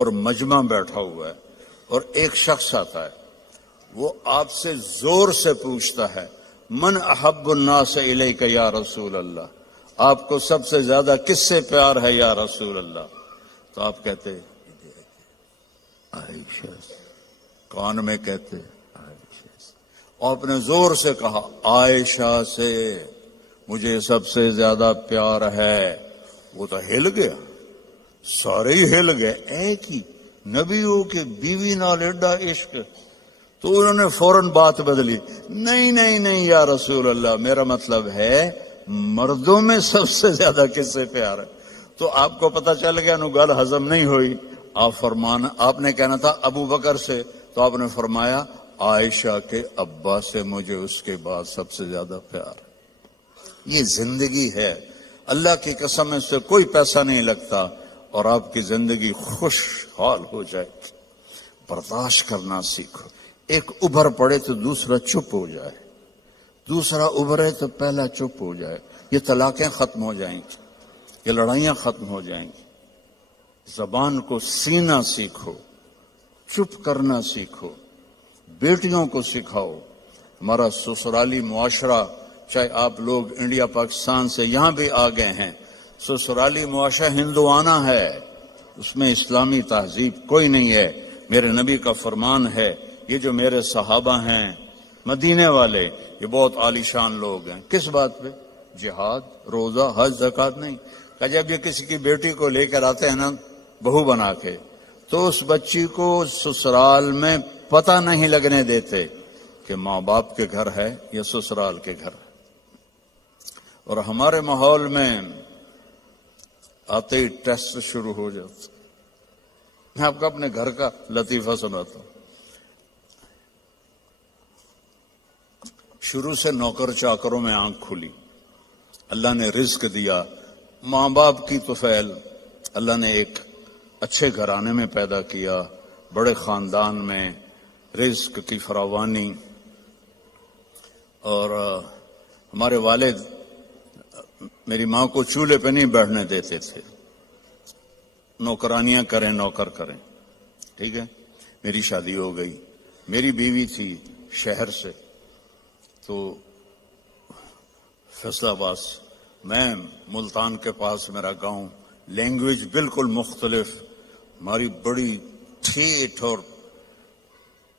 اور مجمع بیٹھا ہوا ہے اور ایک شخص آتا ہے، وہ آپ سے زور سے پوچھتا ہے من احب الناس الیک یا رسول اللہ، آپ کو سب سے زیادہ کس سے پیار ہے یا رسول اللہ؟ تو آپ کہتے عائشہ، کان میں کہتے عائشہ سے۔ آپ نے زور سے کہا عائشہ سے مجھے سب سے زیادہ پیار ہے، وہ تو ہل گیا، سارے ہی ہل گئے، ایک ہی نبیوں کے بیوی نال ایڈا عشق، تو انہوں نے فوراً بات بدلی، نہیں نہیں نہیں یا رسول اللہ، میرا مطلب ہے مردوں میں سب سے زیادہ کس سے پیار ہے؟ تو آپ کو پتہ چل گیا نو گل ہضم نہیں ہوئی، آپ نے کہنا تھا ابو بکر سے، تو آپ نے فرمایا عائشہ کے ابا سے مجھے اس کے بعد سب سے زیادہ پیار ہے۔ یہ زندگی ہے، اللہ کی قسم اس سے کوئی پیسہ نہیں لگتا، اور آپ کی زندگی خوشحال ہو جائے۔ برداشت کرنا سیکھو، ایک ابھر پڑے تو دوسرا چپ ہو جائے، دوسرا ابھرے تو پہلا چپ ہو جائے، یہ طلاقیں ختم ہو جائیں گی، یہ لڑائیاں ختم ہو جائیں گی۔ زبان کو سینا سیکھو، چپ کرنا سیکھو، بیٹیوں کو سکھاؤ۔ ہمارا سسرالی معاشرہ، چاہے آپ لوگ انڈیا پاکستان سے یہاں بھی آ گئے ہیں، سسرالی معاشرہ ہندوانہ ہے، اس میں اسلامی تہذیب کوئی نہیں ہے۔ میرے نبی کا فرمان ہے، یہ جو میرے صحابہ ہیں مدینے والے، یہ بہت عالی شان لوگ ہیں۔ کس بات پہ؟ جہاد، روزہ، حج، زکوٰۃ نہیں۔ کہ جب یہ کسی کی بیٹی کو لے کر آتے ہیں نا بہو بنا کے، تو اس بچی کو سسرال میں پتہ نہیں لگنے دیتے کہ ماں باپ کے گھر ہے یا سسرال کے گھر ہے۔ اور ہمارے ماحول میں آتے ہی ٹیسٹ شروع ہو جاتا۔ میں آپ کو اپنے گھر کا لطیفہ سناتا ہوں۔ شروع سے نوکر چاکروں میں آنکھ کھلی، اللہ نے رزق دیا، ماں باپ کی طفیل، اللہ نے ایک اچھے گھرانے میں پیدا کیا، بڑے خاندان میں، رزق کی فراوانی۔ اور ہمارے والد میری ماں کو چولہے پہ نہیں بیٹھنے دیتے تھے، نوکرانیاں کریں، نوکر کریں، ٹھیک ہے۔ میری شادی ہو گئی، میری بیوی تھی شہر سے، تو فیصلہ آباد، میں ملتان کے پاس میرا گاؤں، لینگویج بالکل مختلف، ہماری بڑی ٹھیٹ اور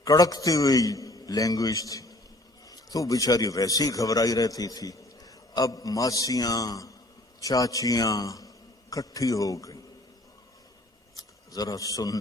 کڑکتی ہوئی لینگویج تھی، تو بیچاری ویسی ہی گھبرائی رہتی تھی۔ اب ماسیاں چاچیاں کٹھی ہو گئی، ذرا